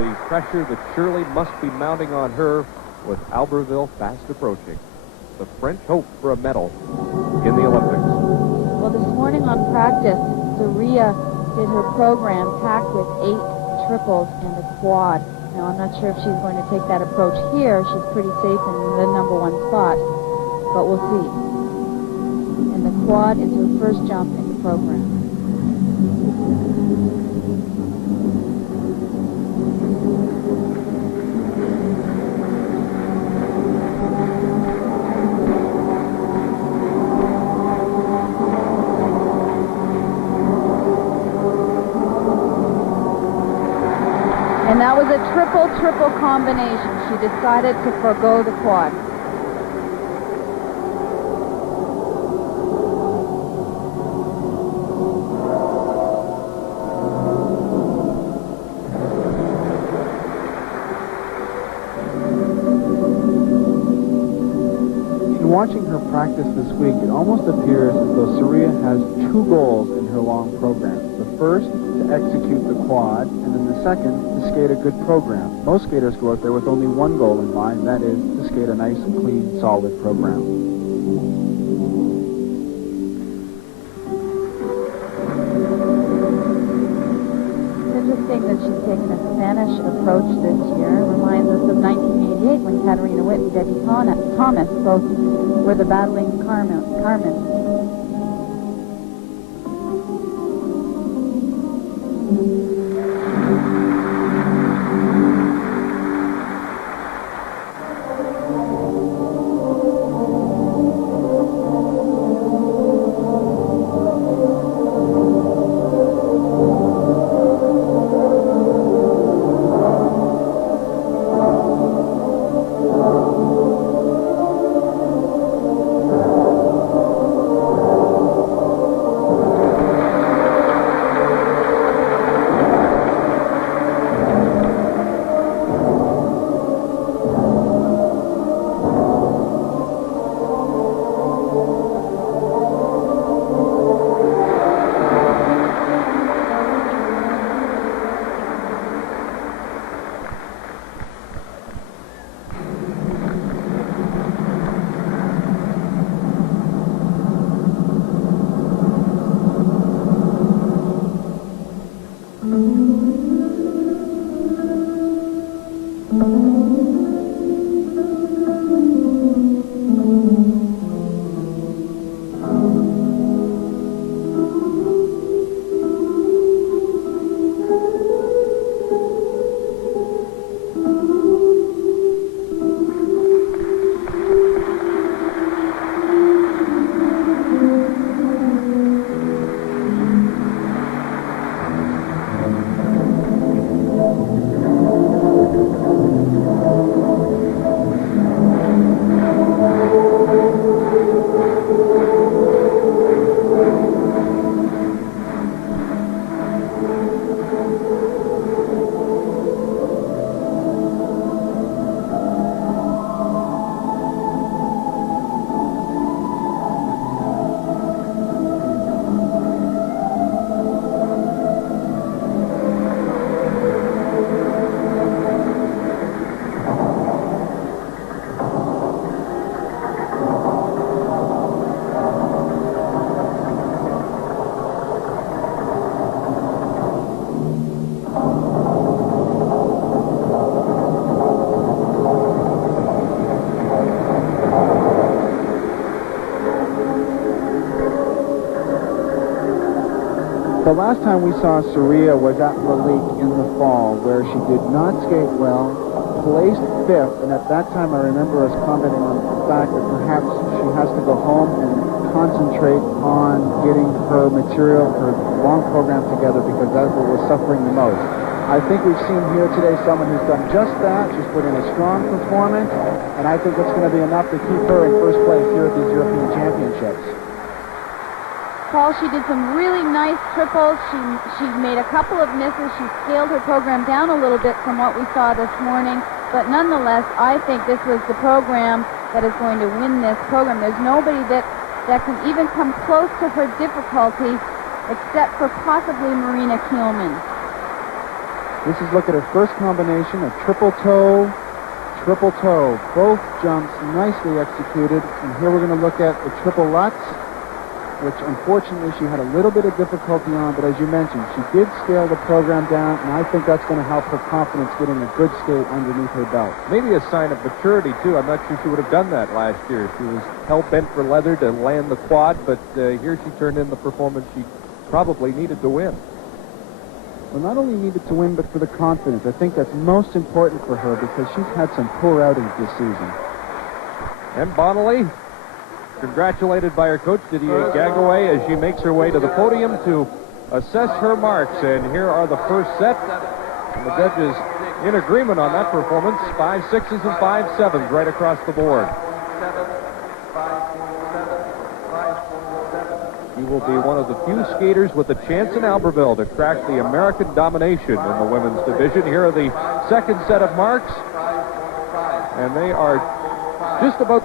the pressure that surely must be mounting on her with Albertville fast approaching. The French hope for a medal in the Olympics. Well, this morning on practice, Surya did her program packed with 8 triples and a quad. Now, I'm not sure if she's going to take that approach here. She's pretty safe in the #1 spot, but we'll see. And the quad is her first jump in the program. And that was a triple-triple combination. She decided to forgo the quad. In watching her practice this week, it almost appears as though Surya has 2 goals in her long program. The first, to execute the quad, and then the second, to skate a good program. Most skaters go out there with only 1 goal in mind, that is, to skate a nice, clean, solid program. It's interesting that she's taken a Spanish approach this year. It reminds us of 1988 when Katarina Witt and Debbie Thomas both were the battling Carmen. The last time we saw Surya was at Bonaly in the fall, where she did not skate well, placed 5th, and at that time I remember us commenting on the fact that perhaps she has to go home and concentrate on getting her material, her long program together, because that's what was suffering the most. I think we've seen here today someone who's done just that. She's put in a strong performance, and I think it's going to be enough to keep her in first place here at these European Championships. Paul, she did some really nice triples. She made a couple of misses. She scaled her program down a little bit from what we saw this morning. But nonetheless, I think this was the program that is going to win this program. There's nobody that can even come close to her difficulty except for possibly Marina Kielman. This is look at her first combination, a triple toe, triple toe. Both jumps nicely executed. And here we're going to look at the triple lutz, which unfortunately she had a little bit of difficulty on, but as you mentioned, she did scale the program down, and I think that's going to help her confidence getting a good skate underneath her belt. Maybe a sign of maturity, too. I'm not sure she would have done that last year. She was hell-bent for leather to land the quad, but here she turned in the performance she probably needed to win. Well, not only needed to win, but for the confidence. I think that's most important for her because she's had some poor outings this season. And Bonaly, congratulated by her coach, Didier Gagaway, as she makes her way to the podium to assess her marks. And here are the first set. And the judges in agreement on that performance. 5 6s and 5 7s right across the board. She will be one of the few skaters with a chance in Albertville to crack the American domination in the women's division. Here are the second set of marks. And they are just about